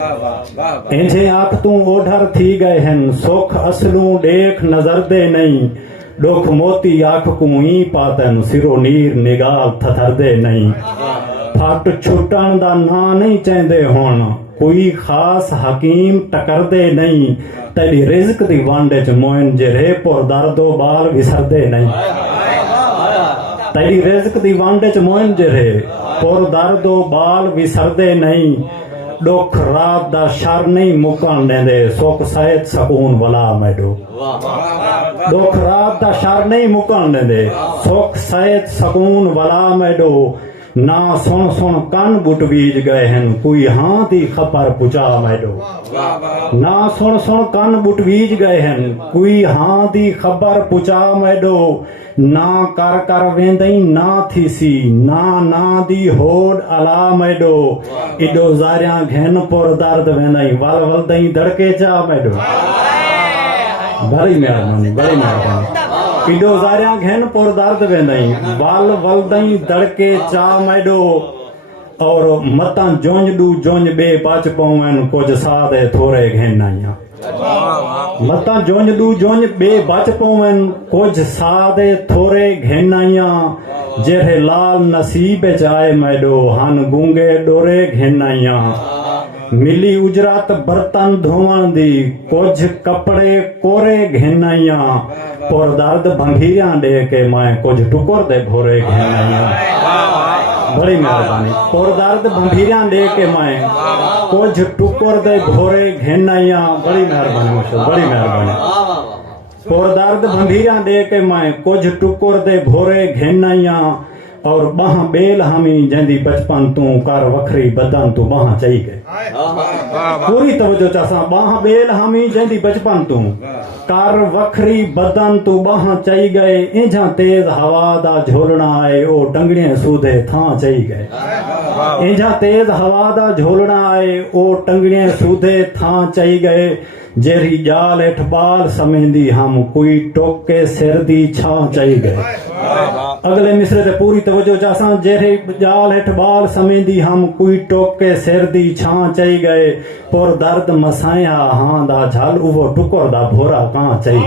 इंजे आख तू ओढ़र थी गए हन सुख असलू देख नजर दे नहीं दुख मोती आख कुई पातन सिरो नीर निगाल थथर दे नहीं फट छुटन दा ना नहीं चाहते हुण कोई खास हकीम टकर दे नहीं तेरी रिज़्क दी वंड च मोइन जेरे पुर दर्दो बाल विसरदे नहीं तेरी रिज़्क दी वंड च मोइन जेरे पुर दर्दो बाल विसरदे नहीं दुख रात दा शर नहीं मुकन देंदे सुख सहित सकून वाला मैडो दुख रात दा शर नहीं मुकन देंदे सुख सहित सकून वाला मैडो ना सुन सुन कन बुट बीज गए हैं कोई हाँ दी खबर पुचा मैडो ना सुन सुन कन बुट बीज गए हैं कोई हाँ दी खबर पुचा मैडो ना कर कर वेंदई ना थीसी ना ना दी होड़ अला मैडो इडो जारियां घेन पुर दर्द वेंदई वल वल दई धड़के चा मैडो बड़ी मेहरबानी इडो जारियां घेन पुर दर्द वेंदई वल वल दई धड़के चा मैडो और मता जोंज डू जोंज बे पच पवन कुछ सादे थोड़े घेन आइया मता जोंज डू जोंज बे बच पवन कुछ सादे थोड़े घेन आइया जेरे लाल नसीब चाए मैडो हन गूंगे डोरे घेन आइया मिली उजरात बर्तन धोवन दी कुछ कपड़े कोरे घेन आइया पुर दर्द भंगीरिया दे के मैं कुछ टुकर दे भोरे घेन आइया बड़ी मेहरबानी पुर दर्द भंगीरिया दे के मैं कुछ टुकर दे भोरे घेन आइया बड़ी मेहरबानी बड़ी मेहरबानी पुर दर्द भंगीरिया दे के मैं कुछ टुकर दे भोरे घेन आइया और बाह बेल हमी जंदी बचपन तू कर वखरी बदन तू बाह चई गए पूरी तवज्जो चासा बाह बेल हमी जंदी बचपन तू कर वखरी बदन तू बाह चई गए इंजा तेज हवा दा झोलना आए ओ टंगड़ियां सूधे थां चई गए इंजा तेज हवा दा झोलना आए ओ टंगड़ियां सूधे थां चई गए जेरी जाल हेठ बाल समेंदी हम कोई टोके सिर दी छां चई गए अगले मिसरे ते पूरी तवज्जो चासा जेरे जाल हेठ बाल समेंदी हम कोई टोके सिर दी छां चई गए पुर दर्द मसाया हां दा झल उवो टुकर दा भोरा कां चई